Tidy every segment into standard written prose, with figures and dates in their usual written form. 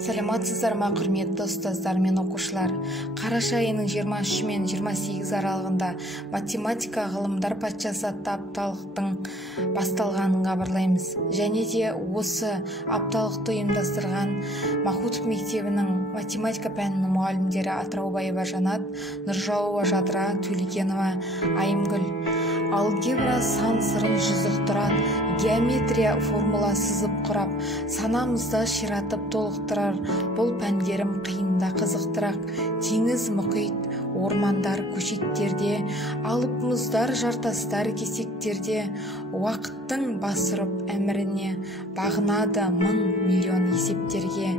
Саламатсыздар ма, құрметті ұстаздар мен оқушылар. Қараша айының 23 мен 28 аралығында математика ғылымдар патшасы атты апталықтың басталғанын хабарлаймыз. Және де осы апталықты ұйымдастырған Махутов мектебінің математика пәнінің мұғалімдері Атыраубаева Жанат, Нұржауова Жадыра, Төлегенова Айымгүл. Алгебра сан сырын жүзіп тұрады, геометрия формула сызып құрап, санамызда ширатып толықтырар. Бұл пәндерім қиында қызықтырақ. Теңіз, мұхит, ормандар, көшеттерде, алып мұздар, жартастар, кесектерде, уақыттың басырып әміріне, бағынады мың миллион есептерге.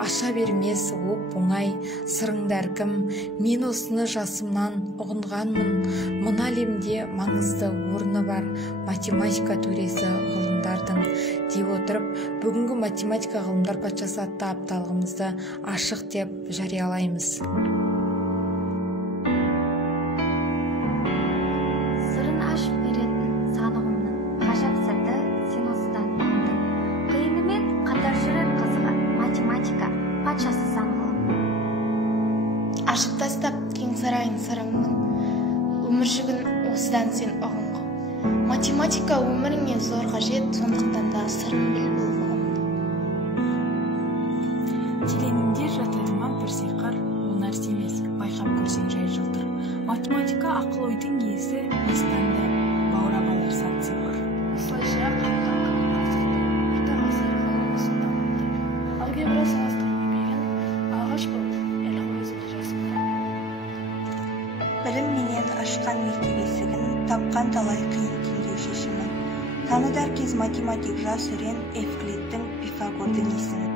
Аша бермес оп оңай сырыңдар кім, мен осыны жасымнан ұғынғанмын. Мына әлемде маңызды орны бар математика төресі ғылымдардың деп отырып, бүгінгі математика ғылымдар патшасы атты апталығымызды ашық деп жариялаймыз. Сырын ашып беретін санығымның ғажап сырды сен осыдан ұғындың. Қиынымен қатар жүрер қызығы математика патшасы санғылым. Ашып тастап кең сарайын сырыңның, өмір жүгін осыдан сен ұғынғы. Математика өміріңе зор қажет, сондықтан да сырын біл бұл ғылымды. Тереңінде жатады ма бір сиқыр, ол нәрсе емес, байқап көрсең жай жылтыр. Математика ақыл ойдың иесі, естәнді баурап алар сан сиқыр. Осылайша қайған орта ғасыр ғылымы сұлтанды. Алгебра салыстыру еңбегін алғаш болып әлі өзіне жазыпты. Білім менен ашқан мектеп есігін, тапқан талай қиын түйіндеу шешімін. Таныдар кез математик жас өрен Евклидтің, Пифагордың есімін.